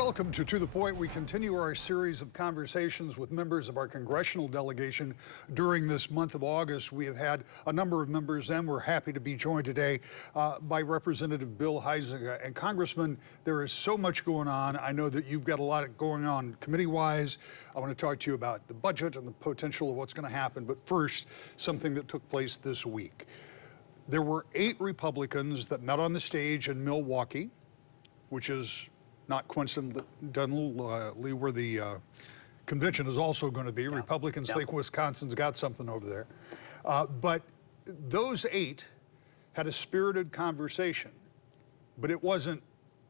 Welcome to the Point. We continue our series of conversations with members of our congressional delegation during this month of August. We have had a number of members, and we're happy to be joined today by Representative Bill Huizenga. And Congressman, there is so much going on. I know that you've got a lot going on committee-wise. I want to talk to you about the budget and the potential of what's going to happen. But first, something that took place this week. There were 8 Republicans that met on the stage in Milwaukee, which is not coincidentally where the convention is also going to be. Yeah. Republicans think Wisconsin's got something over there. But those 8 had a spirited conversation, but it wasn't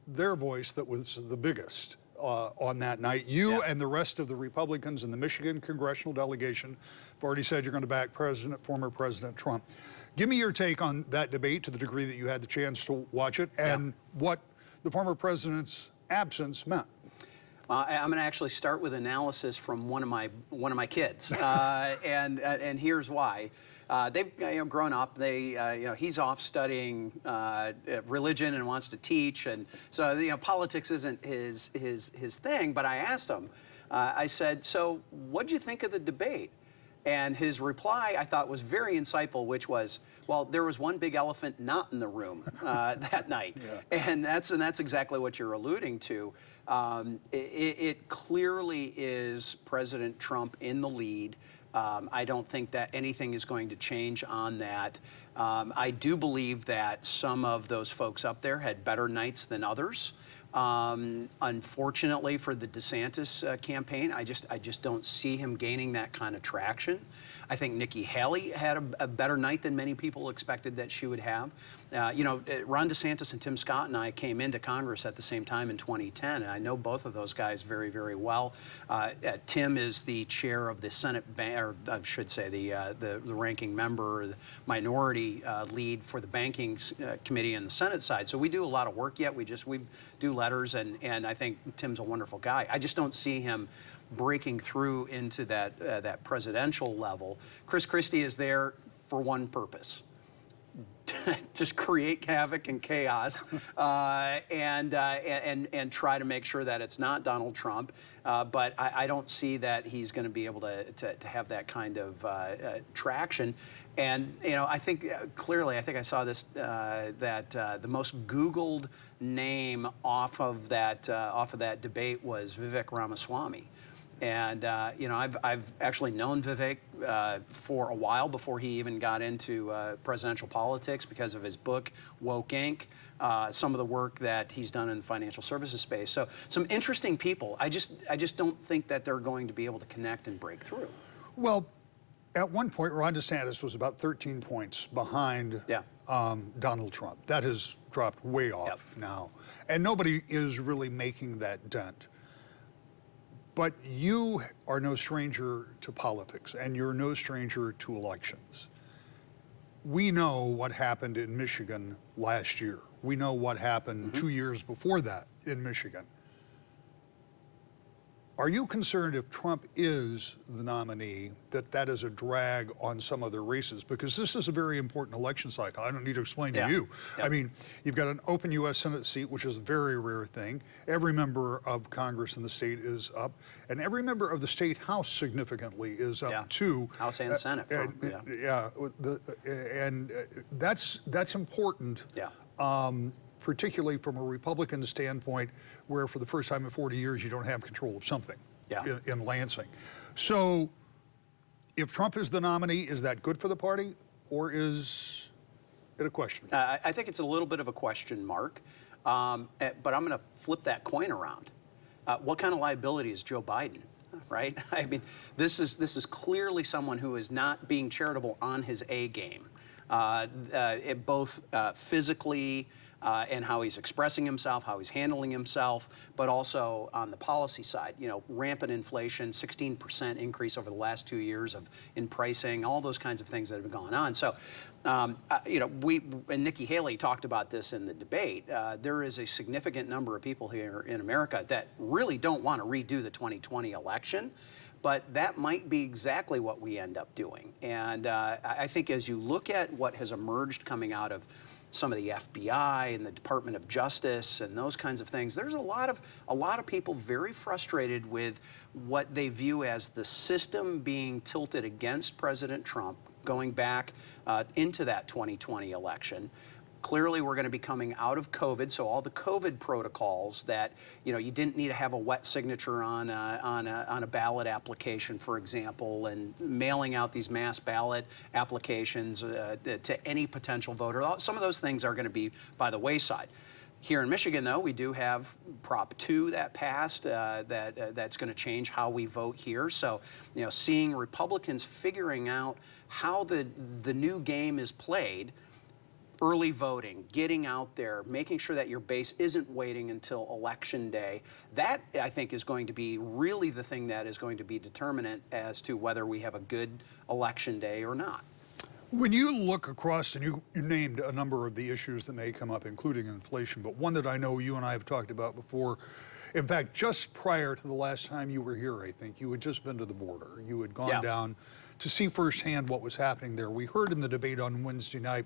their voice that was the biggest on that night. You and the rest of the Republicans in the Michigan congressional delegation have already said you're going to back former President Trump. Give me your take on that debate to the degree that you had the chance to watch it, and what the former president's absence meant. I'm going to actually start with analysis from one of my kids, and here's why. They've grown up. He's off studying religion and wants to teach, and so politics isn't his thing. But I asked him. I said, "So, what'd you think of the debate?" And his reply, I thought, was very insightful, which was, well, there was one big elephant not in the room that night. Yeah. And that's exactly what you're alluding to. It clearly is President Trump in the lead. I don't think that anything is going to change on that. I do believe that some of those folks up there had better nights than others. Unfortunately for the DeSantis campaign, I just don't see him gaining that kind of traction. I think Nikki Haley had a better night than many people expected that she would have. Ron DeSantis and Tim Scott and I came into Congress at the same time in 2010, and I know both of those guys very, very well. Tim is the chair of the Senate, or I should say the ranking member, the minority lead for the Banking Committee on the Senate side. So we do a lot of work yet. We do letters, and I think Tim's a wonderful guy. I just don't see him breaking through into that presidential level. Chris Christie is there for one purpose: just create havoc and chaos, and try to make sure that it's not Donald Trump. But I don't see that he's going to be able to have that kind of traction. And I think clearly, I think I saw this that the most Googled name off of that debate was Vivek Ramaswamy. And I've actually known Vivek for a while before he even got into presidential politics because of his book Woke Inc., some of the work that he's done in the financial services space. So some interesting people. I just don't think that they're going to be able to connect and break through. Well, at one point, Ron DeSantis was about 13 points behind Donald Trump. That has dropped way off now, and nobody is really making that dent. But you are no stranger to politics, and you're no stranger to elections. We know what happened in Michigan last year. We know what happened 2 years before that in Michigan. Are you concerned if Trump is the nominee that is a drag on some other races? Because this is a very important election cycle. I don't need to explain to you. I mean, you've got an open U.S. Senate seat, which is a very rare thing. Every member of Congress in the state is up, and every member of the state House significantly is up too. House and Senate. And that's important. Particularly from a Republican standpoint, where for the first time in 40 years you don't have control of something in Lansing. So if Trump is the nominee, is that good for the party, or is it a question? I think it's a little bit of a question mark, but I'm going to flip that coin around. What kind of liability is Joe Biden? Right? I mean, this is clearly someone who is not being charitable on his A game, both physically, and how he's expressing himself, how he's handling himself, but also on the policy side. Rampant inflation, 16% increase over the last 2 years in pricing, all those kinds of things that have been going on. So, and Nikki Haley talked about this in the debate. There is a significant number of people here in America that really don't want to redo the 2020 election. But that might be exactly what we end up doing. And I think as you look at what has emerged coming out of some of the FBI and the Department of Justice and those kinds of things. There's a lot of people very frustrated with what they view as the system being tilted against President Trump going back into that 2020 election. Clearly, we're going to be coming out of COVID, so all the COVID protocols that you didn't need to have a wet signature on a ballot application, for example, and mailing out these mass ballot applications to any potential voter. Some of those things are going to be by the wayside. Here in Michigan, though, we do have Prop 2 that passed that's going to change how we vote here. So, seeing Republicans figuring out how the new game is played. Early voting, getting out there, making sure that your base isn't waiting until Election Day. That, I think, is going to be really the thing that is going to be determinant as to whether we have a good Election Day or not. When you look across, and you named a number of the issues that may come up, including inflation, but one that I know you and I have talked about before, in fact, just prior to the last time you were here, I think, you had just been to the border. You had gone down to see firsthand what was happening there. We heard in the debate on Wednesday night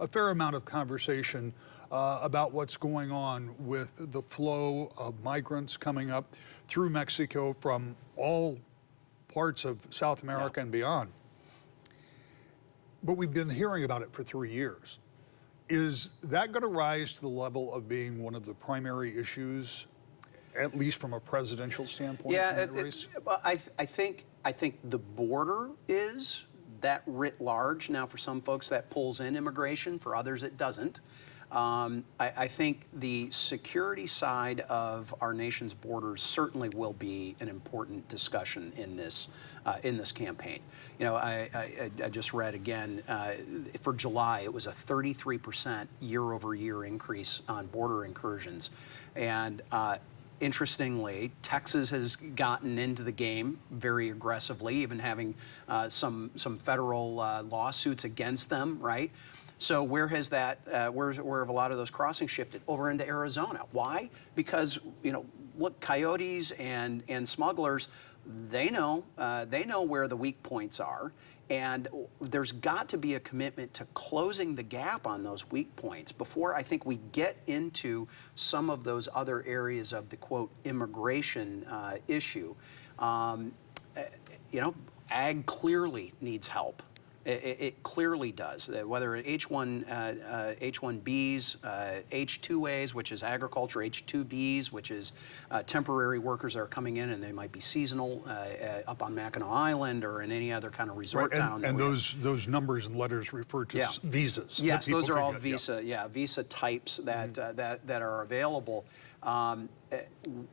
a fair amount of conversation about what's going on with the flow of migrants coming up through Mexico from all parts of South America and beyond. But we've been hearing about it for 3 years. Is that going to rise to the level of being one of the primary issues, at least from a presidential standpoint? Yeah, I think the border is that writ large. Now, for some folks, that pulls in immigration. For others, it doesn't. I think the security side of our nation's borders certainly will be an important discussion in this campaign. I just read again for July, it was a 33% year-over-year increase on border incursions, and interestingly, Texas has gotten into the game very aggressively, even having some federal lawsuits against them, right? So where has that? Where have a lot of those crossings shifted? Over into Arizona. Why? Because look, coyotes and smugglers, they know where the weak points are. And there's got to be a commitment to closing the gap on those weak points before I think we get into some of those other areas of the, quote, immigration issue. Ag clearly needs help. It clearly does. Whether H-1Bs, H-2As, which is agriculture, H-2Bs, which is temporary workers that are coming in and they might be seasonal up on Mackinac Island or in any other kind of resort town. And those numbers and letters refer to visas. Yes, those are all visa types that are available.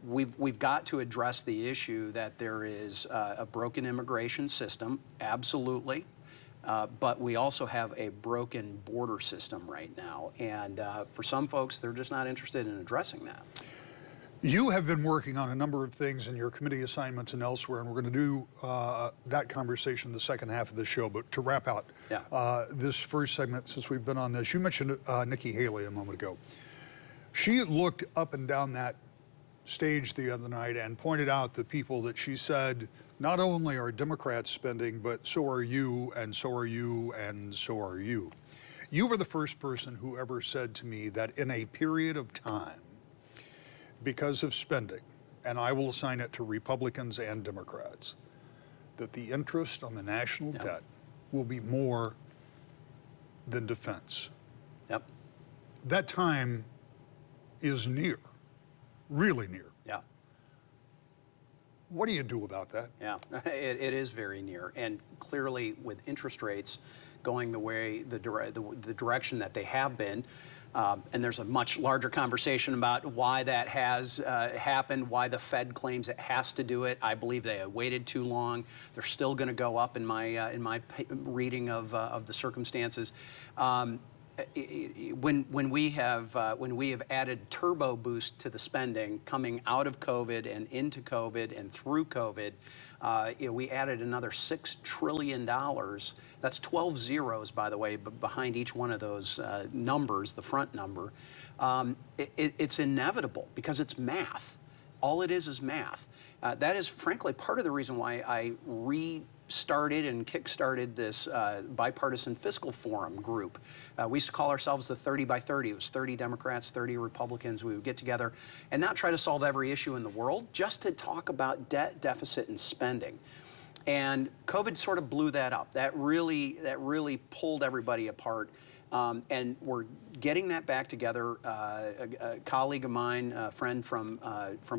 We've got to address the issue that there is a broken immigration system, absolutely. But we also have a broken border system right now. And for some folks, they're just not interested in addressing that. You have been working on a number of things in your committee assignments and elsewhere, and we're going to do that conversation in the second half of the show. But to wrap out this first segment, since we've been on this, you mentioned Nikki Haley a moment ago. She looked up and down that stage the other night and pointed out the people that she said not only are Democrats spending, but so are you, and so are you, and so are you. You were the first person who ever said to me that in a period of time, because of spending, and I will assign it to Republicans and Democrats, that the interest on the national debt will be more than defense. Yep. That time is near, really near. Yeah. What do you do about that? Yeah, it is very near, and clearly with interest rates going the way the direction that they have been, and there's a much larger conversation about why that has happened, why the Fed claims it has to do it. I believe they have waited too long. They're still going to go up in my reading of the circumstances. When we have added turbo boost to the spending coming out of COVID and into COVID and through COVID, we added another $6 trillion. That's 12 zeros, by the way, behind each one of those numbers, the front number. It's inevitable because it's math. All it is math. That is, frankly, part of the reason why I started and kick-started this bipartisan fiscal forum group. We used to call ourselves the 30 by 30. It was 30 Democrats, 30 Republicans. We would get together and not try to solve every issue in the world, just to talk about debt, deficit, and spending. And COVID sort of blew that up. That really pulled everybody apart. And we're getting that back together. A colleague of mine, a friend from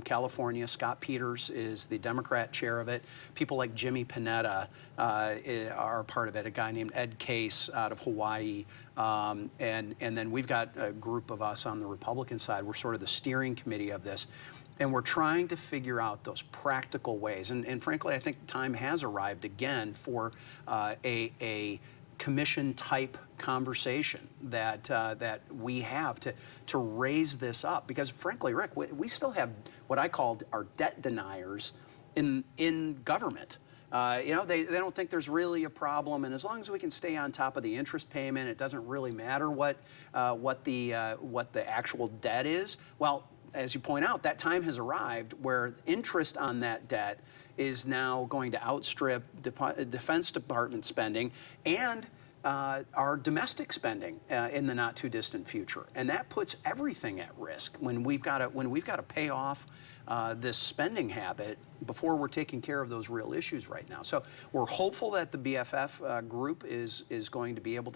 California, Scott Peters, is the Democrat chair of it. People like Jimmy Panetta are part of it. A guy named Ed Case out of Hawaii. And then we've got a group of us on the Republican side. We're sort of the steering committee of this. And we're trying to figure out those practical ways. And frankly, I think time has arrived again for a commission-type conversation that we have to raise this up. Because frankly, Rick, we still have what I called our debt deniers in government. They don't think there's really a problem, and as long as we can stay on top of the interest payment, it doesn't really matter what the actual debt is. Well, as you point out, that time has arrived where interest on that debt is now going to outstrip Defense Department spending and our domestic spending in the not too distant future, and that puts everything at risk when we've got to pay off this spending habit before we're taking care of those real issues right now. So we're hopeful that the BFF group is going to be able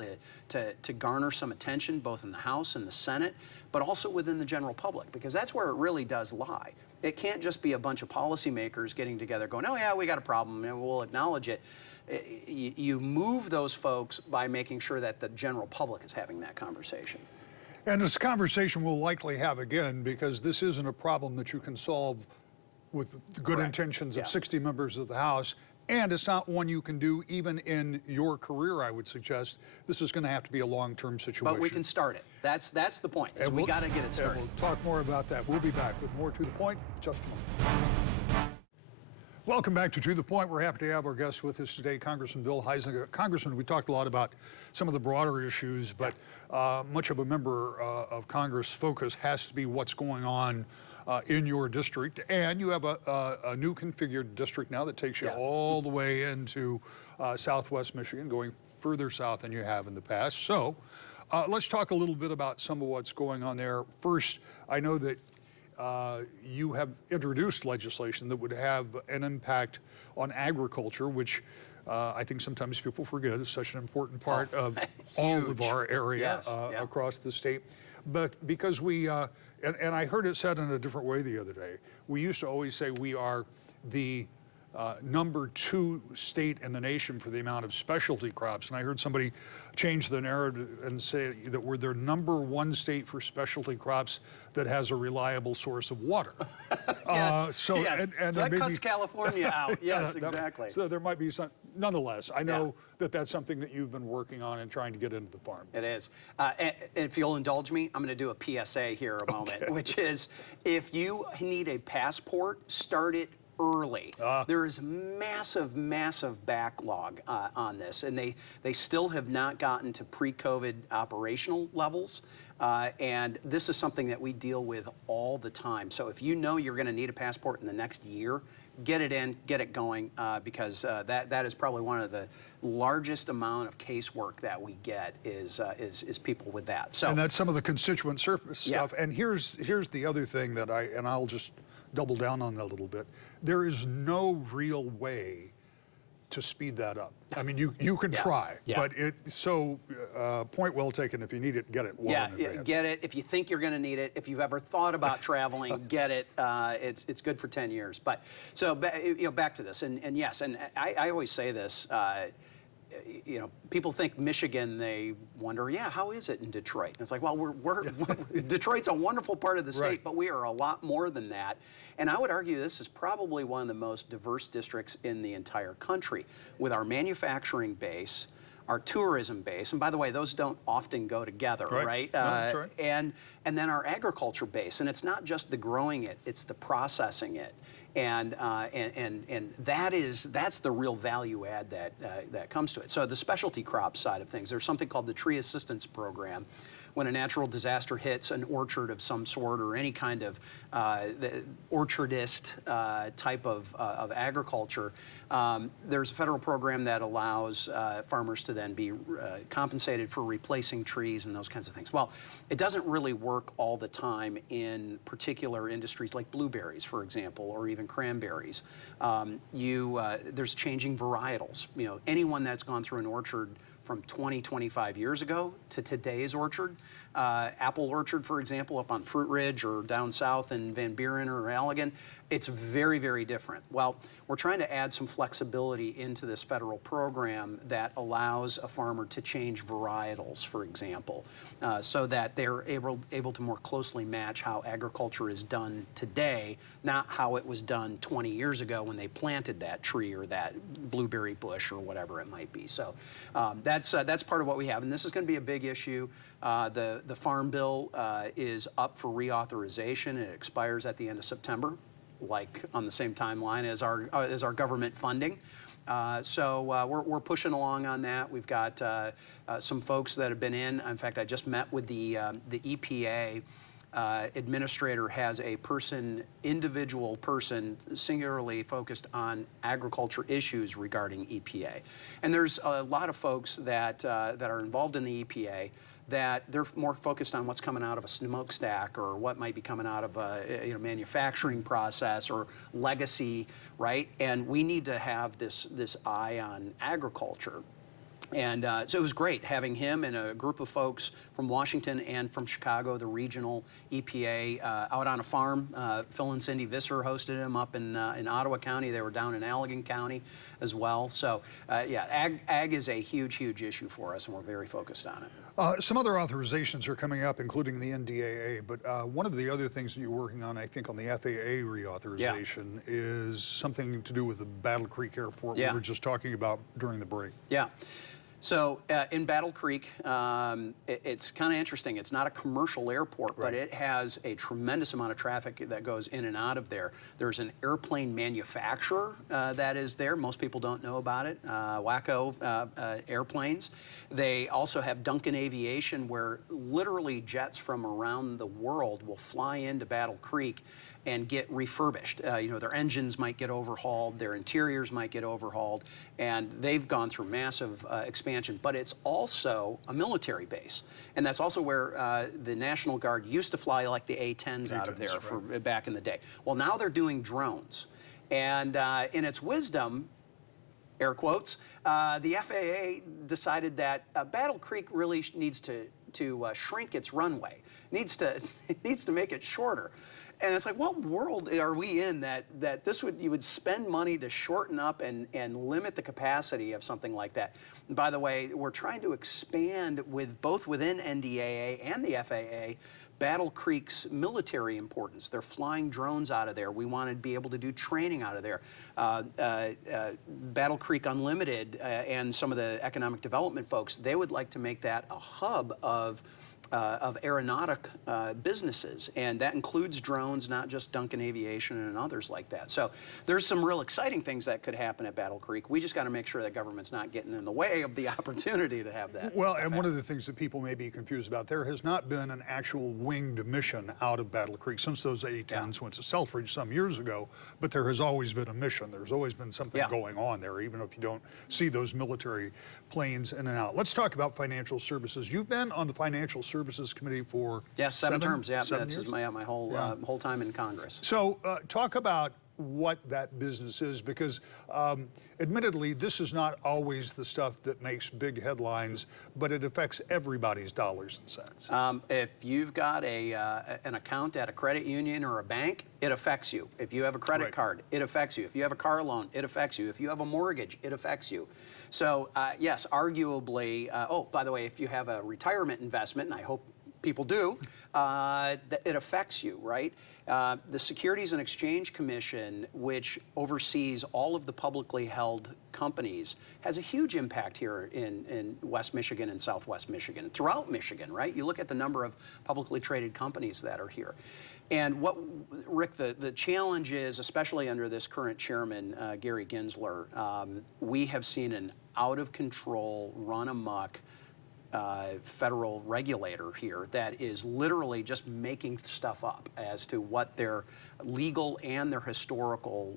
to garner some attention both in the House and the Senate, but also within the general public, because that's where it really does lie. It can't just be a bunch of policymakers getting together going, oh yeah, we got a problem and we'll acknowledge it. You move those folks by making sure that the general public is having that conversation. And it's a conversation we'll likely have again, because this isn't a problem that you can solve with the good Correct. intentions of 60 members of the House. And it's not one you can do even in your career, I would suggest. This is going to have to be a long-term situation. But we can start it. That's the point. We got to get it started. And we'll talk more about that. We'll be back with more To the Point in just a moment. Welcome back to the Point. We're happy to have our guest with us today, Congressman Bill Huizenga. Congressman, we talked a lot about some of the broader issues, but much of a member of Congress' focus has to be what's going on in your district. And you have a new configured district now that takes you all the way into southwest Michigan, going further south than you have in the past. So let's talk a little bit about some of what's going on there. First, I know that you have introduced legislation that would have an impact on agriculture, which I think sometimes people forget is such an important part of all of our area across the state. But because we, and I heard it said in a different way the other day, we used to always say we are the number 2 state in the nation for the amount of specialty crops. And I heard somebody change the narrative and say that we're their number 1 state for specialty crops that has a reliable source of water. So that cuts California out. Yes, exactly. So there might be some, nonetheless, I know that that's something that you've been working on and trying to get into the farm. It is. And if you'll indulge me, I'm going to do a PSA here a moment, which is if you need a passport, start it early. There is massive backlog on this, and they still have not gotten to pre-COVID operational levels, and this is something that we deal with all the time. So if you know you're going to need a passport in the next year, get it in, get it going, because that is probably one of the largest amount of casework that we get is people with that. So, and that's some of the constituent surface stuff. And here's the other thing that I'll just double down on that a little bit. There is no real way to speed that up. I mean, you can try, but point well taken. If you need it, get it well in advance. Get it. If you think you're going to need it, if you've ever thought about traveling, get it. It's good for 10 years. But so back to this, and yes, and I always say this. People think Michigan, they wonder, how is it in Detroit? And it's like, well, Detroit's a wonderful part of the state, but we are a lot more than that. And I would argue this is probably one of the most diverse districts in the entire country, with our manufacturing base, our tourism base, and by the way, those don't often go together, right? No, that's right. And then our agriculture base, and it's not just the growing it, it's the processing it. And that's the real value add that comes to it. So the specialty crop side of things, there's something called the Tree Assistance Program, when a natural disaster hits an orchard of some sort or any kind of the orchardist type of agriculture, there's a federal program that allows farmers to then be compensated for replacing trees and those kinds of things. Well, it doesn't really work all the time in particular industries like blueberries, for example, or even cranberries. There's changing varietals. You know, anyone that's gone through an orchard from 20, 25 years ago to today's orchard, apple orchard, for example, up on Fruit Ridge or down south in Van Buren or Allegan, it's very, very different. Well, we're trying to add some flexibility into this federal program that allows a farmer to change varietals, for example, so that they're able to more closely match how agriculture is done today, not how it was done 20 years ago when they planted that tree or that blueberry bush or whatever it might be. So that's part of what we have, and this is going to be a big issue. The Farm Bill is up for reauthorization. It expires at the end of September, like on the same timeline as our government funding. So we're pushing along on that. We've got some folks that have been in. In fact, I just met with the EPA. Administrator has a individual person singularly focused on agriculture issues regarding EPA. And there's a lot of folks that are involved in the EPA that they're more focused on what's coming out of a smokestack or what might be coming out of a manufacturing process or legacy, right? And we need to have this eye on agriculture. And so it was great having him and a group of folks from Washington and from Chicago, the regional EPA, out on a farm. Phil and Cindy Visser hosted him up in Ottawa County. They were down in Allegan County as well. So yeah, ag is a huge, huge issue for us, and we're very focused on it. Some other authorizations are coming up, including the NDAA, but one of the other things that you're working on, I think, on the FAA reauthorization is something to do with the Battle Creek Airport we were just talking about during the break. Yeah. So in Battle Creek, it's kind of interesting. It's not a commercial airport, but it has a tremendous amount of traffic that goes in and out of there. There's an airplane manufacturer that is there. Most people don't know about it, Waco Airplanes. They also have Duncan Aviation, where literally jets from around the world will fly into Battle Creek and get refurbished. Their engines might get overhauled, their interiors might get overhauled, and they've gone through massive expansion. But it's also a military base, and that's also where the National Guard used to fly like the A-10s out of there for back in the day. Well, now they're doing drones, and in its wisdom, air quotes, the FAA decided that Battle Creek really needs to shrink its runway, it needs to make it shorter. And it's like, what world are we in that you would spend money to shorten up and limit the capacity of something like that? And by the way, we're trying to expand both within NDAA and the FAA Battle Creek's military importance. They're flying drones out of there. We want to be able to do training out of there. Battle Creek Unlimited and some of the economic development folks, they would like to make that a hub of aeronautic businesses, and that includes drones, not just Duncan Aviation and others like that. So there's some real exciting things that could happen at Battle Creek. We just got to make sure that government's not getting in the way of the opportunity to have that. Well, and one of the things that people may be confused about, there has not been an actual winged mission out of Battle Creek since those A-10s went to Selfridge some years ago, but there has always been a mission. There's always been something going on there, even if you don't see those military planes in and out. Let's talk about financial services. You've been on the Financial Services Committee for 7 terms. Yeah, that's years? my whole time in Congress. So talk about what that business is, because admittedly, this is not always the stuff that makes big headlines, but it affects everybody's dollars and cents. If you've got an account at a credit union or a bank, it affects you. If you have a credit card, it affects you. If you have a car loan, it affects you. If you have a mortgage, it affects you. So yes, arguably, by the way, if you have a retirement investment, and I hope people do, it affects you, right? The Securities and Exchange Commission, which oversees all of the publicly held companies, has a huge impact here in West Michigan and Southwest Michigan, throughout Michigan, right? You look at the number of publicly traded companies that are here. And what, Rick, the challenge is, especially under this current chairman, Gary Gensler, we have seen an out-of-control, run amok federal regulator here that is literally just making stuff up as to what their legal and their historical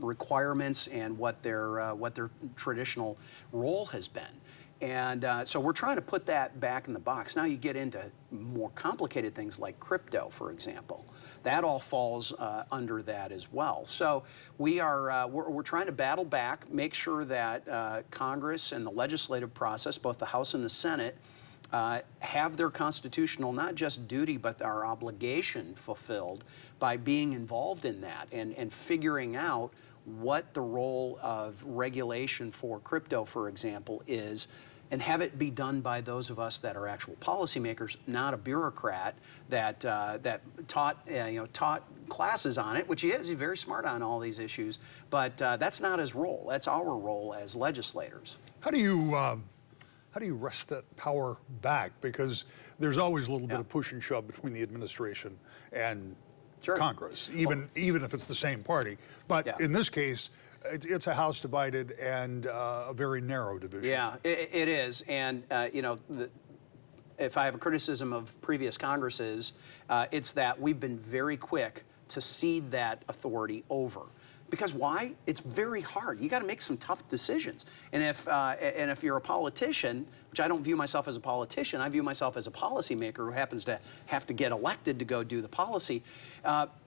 requirements and what their traditional role has been. And so we're trying to put that back in the box. Now you get into more complicated things like crypto, for example. That all falls under that as well. So we're trying to battle back, make sure that Congress and the legislative process, both the House and the Senate, have their constitutional, not just duty, but our obligation fulfilled by being involved in that and figuring out what the role of regulation for crypto, for example, is, and have it be done by those of us that are actual policymakers, not a bureaucrat that taught classes on it, which he is. He's very smart on all these issues, but that's not his role. That's our role as legislators. How do you wrest that power back? Because there's always a little bit of push and shove between the administration and Congress, even if it's the same party. But in this case, it's a House divided and a very narrow division. Yeah, it is. And, if I have a criticism of previous Congresses, it's that we've been very quick to cede that authority over. Because why? It's very hard. You got to make some tough decisions. And if you're a politician, which I don't view myself as a politician, I view myself as a policymaker who happens to have to get elected to go do the policy.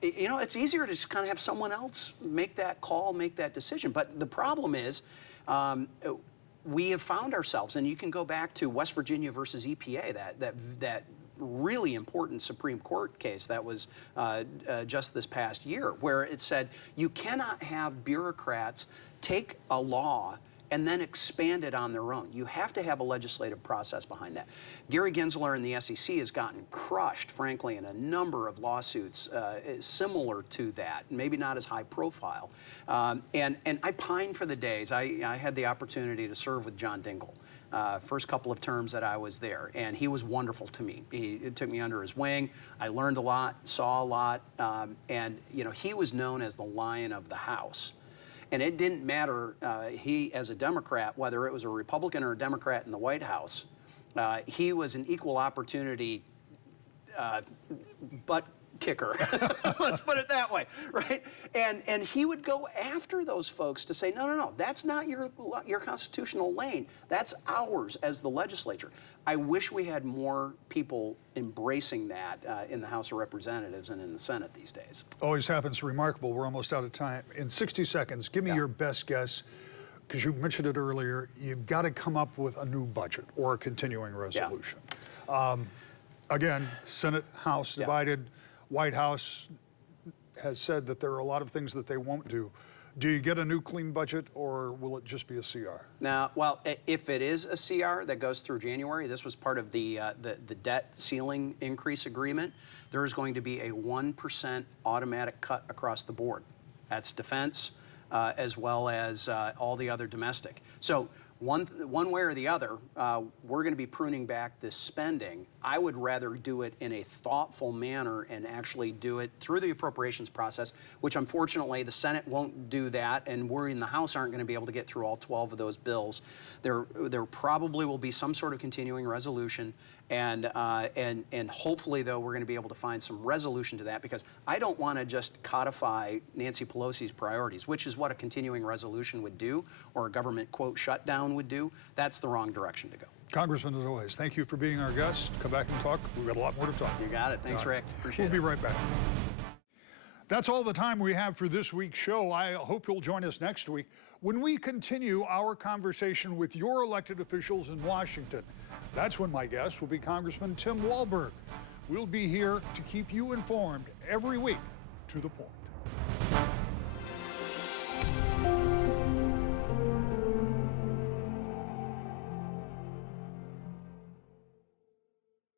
It's easier to just kind of have someone else make that call, make that decision. But the problem is, we have found ourselves, and you can go back to West Virginia versus EPA, that really important Supreme Court case that was just this past year, where it said you cannot have bureaucrats take a law and then expand it on their own. You have to have a legislative process behind that. Gary Gensler and the SEC has gotten crushed, frankly, in a number of lawsuits similar to that, maybe not as high profile. And I pine for the days. I had the opportunity to serve with John Dingell. First couple of terms that I was there, and he was wonderful to me. He took me under his wing. I learned a lot, saw a lot, and he was known as the Lion of the House. And it didn't matter, he as a Democrat, whether it was a Republican or a Democrat in the White House, he was an equal opportunity butt kicker. Let's put it that way, right? And he would go after those folks to say, no, that's not your constitutional lane. That's ours as the legislature. I wish we had more people embracing that in the House of Representatives and in the Senate these days. Always happens remarkable. We're almost out of time. In 60 seconds, give me your best guess, because you mentioned it earlier, you've got to come up with a new budget or a continuing resolution. Again, Senate, House divided. White House has said that there are a lot of things that they won't do. Do you get a new clean budget, or will it just be a CR? Now, well, if it is a CR that goes through January, this was part of the debt ceiling increase agreement, there is going to be a 1% automatic cut across the board. That's defense as well as all the other domestic. So one way or the other, we're going to be pruning back this spending. I would rather do it in a thoughtful manner and actually do it through the appropriations process, which unfortunately the Senate won't do that, and we in the House aren't going to be able to get through all 12 of those bills. There probably will be some sort of continuing resolution, and hopefully, though, we're going to be able to find some resolution to that, because I don't want to just codify Nancy Pelosi's priorities, which is what a continuing resolution would do, or a government, quote, shutdown would do. That's the wrong direction to go. Congressman, as always, thank you for being our guest. Come back and talk. We've got a lot more to talk. You got it. Thanks, Rick. Appreciate it. We'll be right back. That's all the time we have for this week's show. I hope you'll join us next week when we continue our conversation with your elected officials in Washington. That's when my guest will be Congressman Tim Walberg. We'll be here to keep you informed every week, to the point.